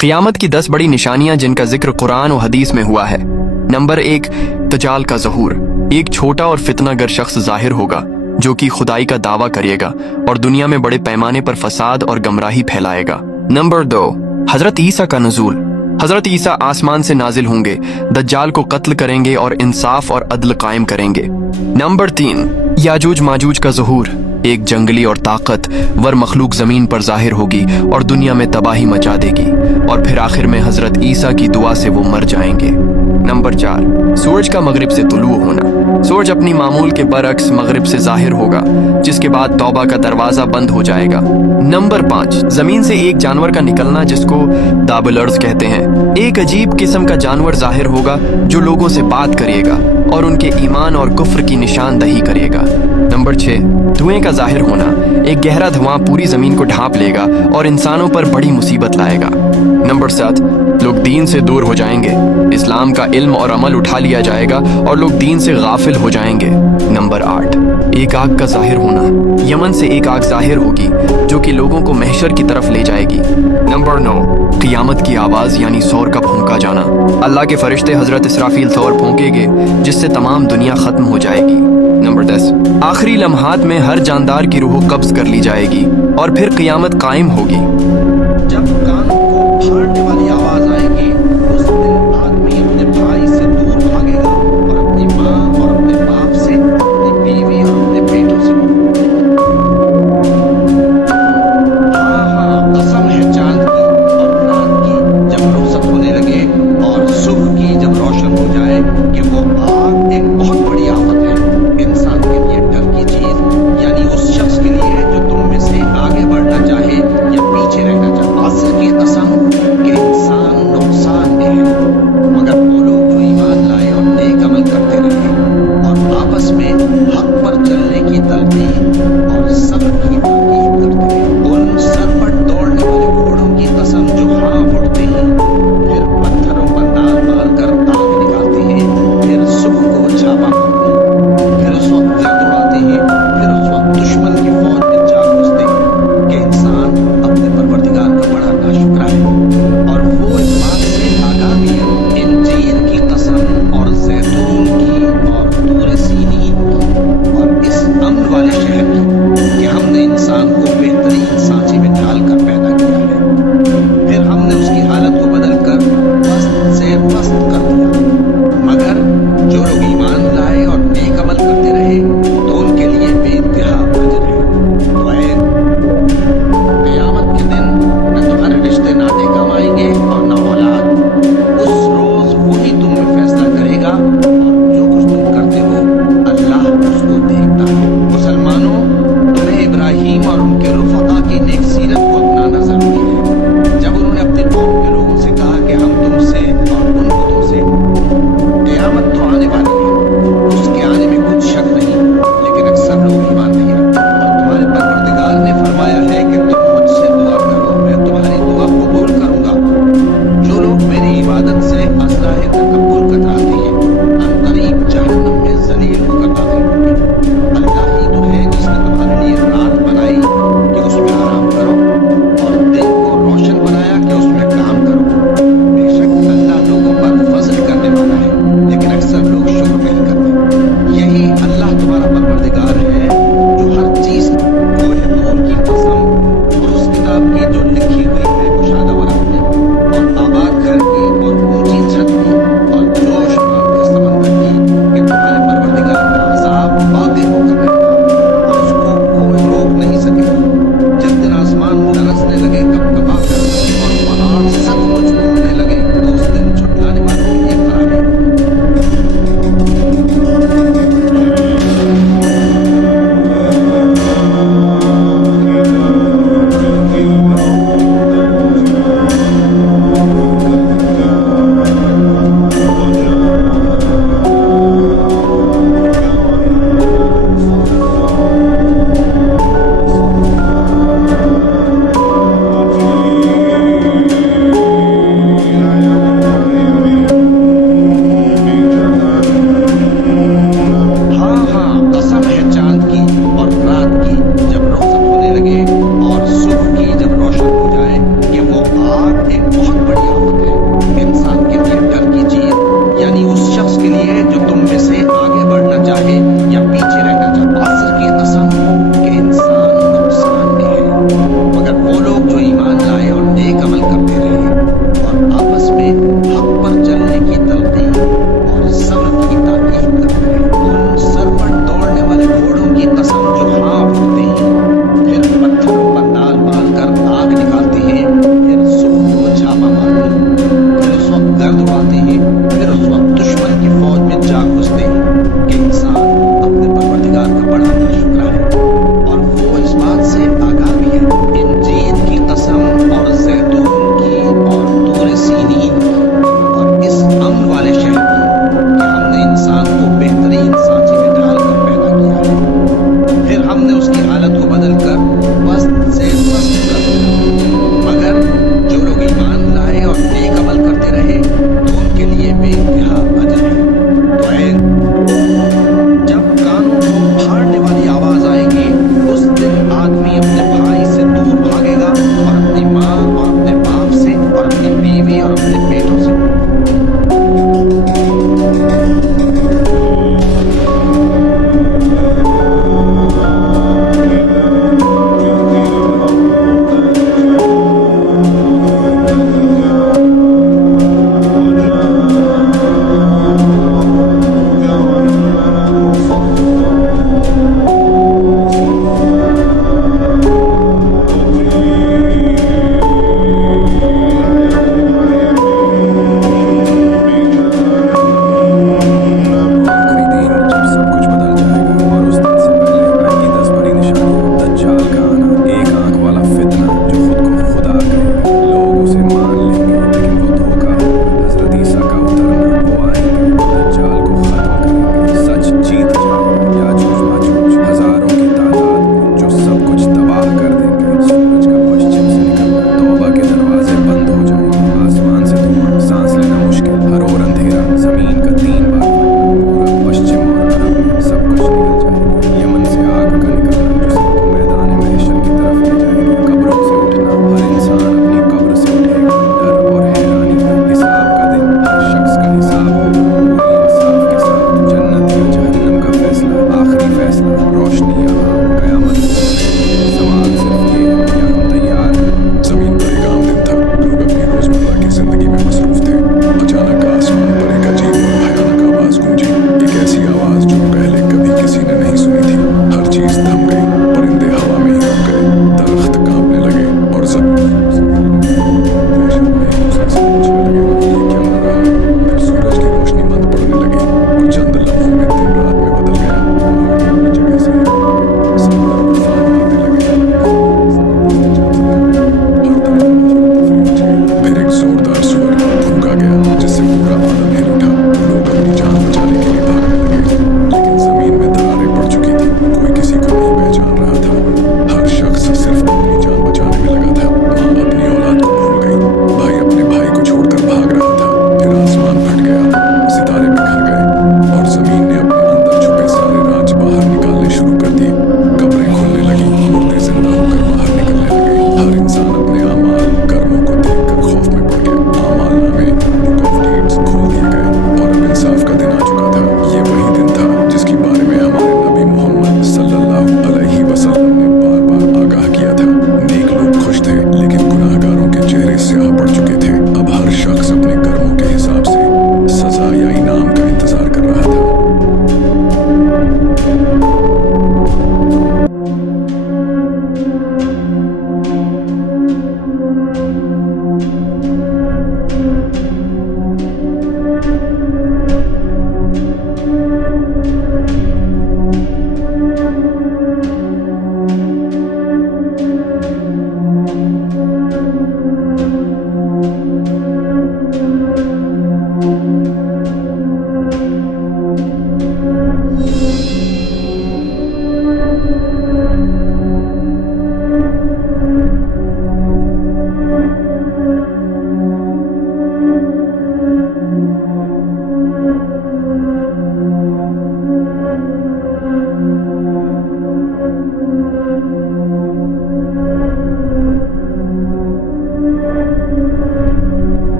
क़यामत की 10 बड़ी निशानियां जिनका जिक्र कुरान और हदीस में हुआ है। नंबर 1, दज्जाल का ज़हूर। एक छोटा और फितनागर शख्स ज़ाहिर होगा जो कि खुदाई का दावा करेगा और दुनिया में बड़े पैमाने पर फसाद और गमराही फैलाएगा। नंबर 2, हजरत ईसा का नुज़ूल। हजरत ईसा आसमान से नाजिल होंगे, दज्जाल को कत्ल करेंगे और इंसाफ और अदल कायम करेंगे। नंबर 3, याजूज माजूज का ज़हूर। एक जंगली और ताकतवर मखलूक जमीन पर जाहिर होगी और दुनिया में तबाही मचा देगी और फिर आखिर में हजरत ईसा की दुआ से वो मर जाएंगे। नंबर 4, सूरज का मगरिब से तुलू होना। सूरज अपनी मामूल के बरक्स मगरिब से जाहिर होगा, जिसके बाद तौबा का दरवाजा बंद हो जाएगा। नंबर 5, जमीन से एक जानवर का निकलना जिसको दाबुल अर्ज़ कहते हैं। एक अजीब किस्म का जानवर जाहिर होगा जो लोगों से बात करेगा और उनके ईमान और कुफ्र की निशानदही करेगा। नंबर 6, धुएं का जाहिर होना। एक गहरा धुआं पूरी जमीन को ढांप लेगा और इंसानों पर बड़ी मुसीबत लाएगा। नंबर 7, लोग दीन से दूर हो जाएंगे। इस्लाम का इल्म और अमल उठा लिया जाएगा और लोग दीन से गाफिल हो जाएंगे। नंबर 8, एक आग का जाहिर होना। यमन से एक आग जाहिर होगी जो कि लोगों को महशर की तरफ ले जाएगी। नंबर 9, क़यामत की आवाज़ यानी सौर का फूंका जाना। अल्लाह के फरिश्ते हजरत इसराफील सौर फूंकेंगे जिससे तमाम दुनिया खत्म हो जाएगी। नंबर 10, आखिरी लम्हात में हर जानदार की रूह कब्ज कर ली जाएगी और फिर क़यामत कायम होगी। जब कान को फाड़ने वाली आवाज आएगी उस दिन आदमी अपने भाई से दूर भागेगा और अपनी माँ और अपने बाप से, अपनी बीवी और अपने बेटों से। हाँ हाँ, कसम है चांद की और रात की जब रुखसत होने लगे और सुबह की जब रोशन हो जाए कि वो आग एक बहुत बड़ी आफत है इंसान के लिए डर की चीज, यानी उस शख्स के लिए जो तुम में से आगे बढ़ना चाहे या पीछे रहना चाहे। असर की بیوی اور اپنے بیٹے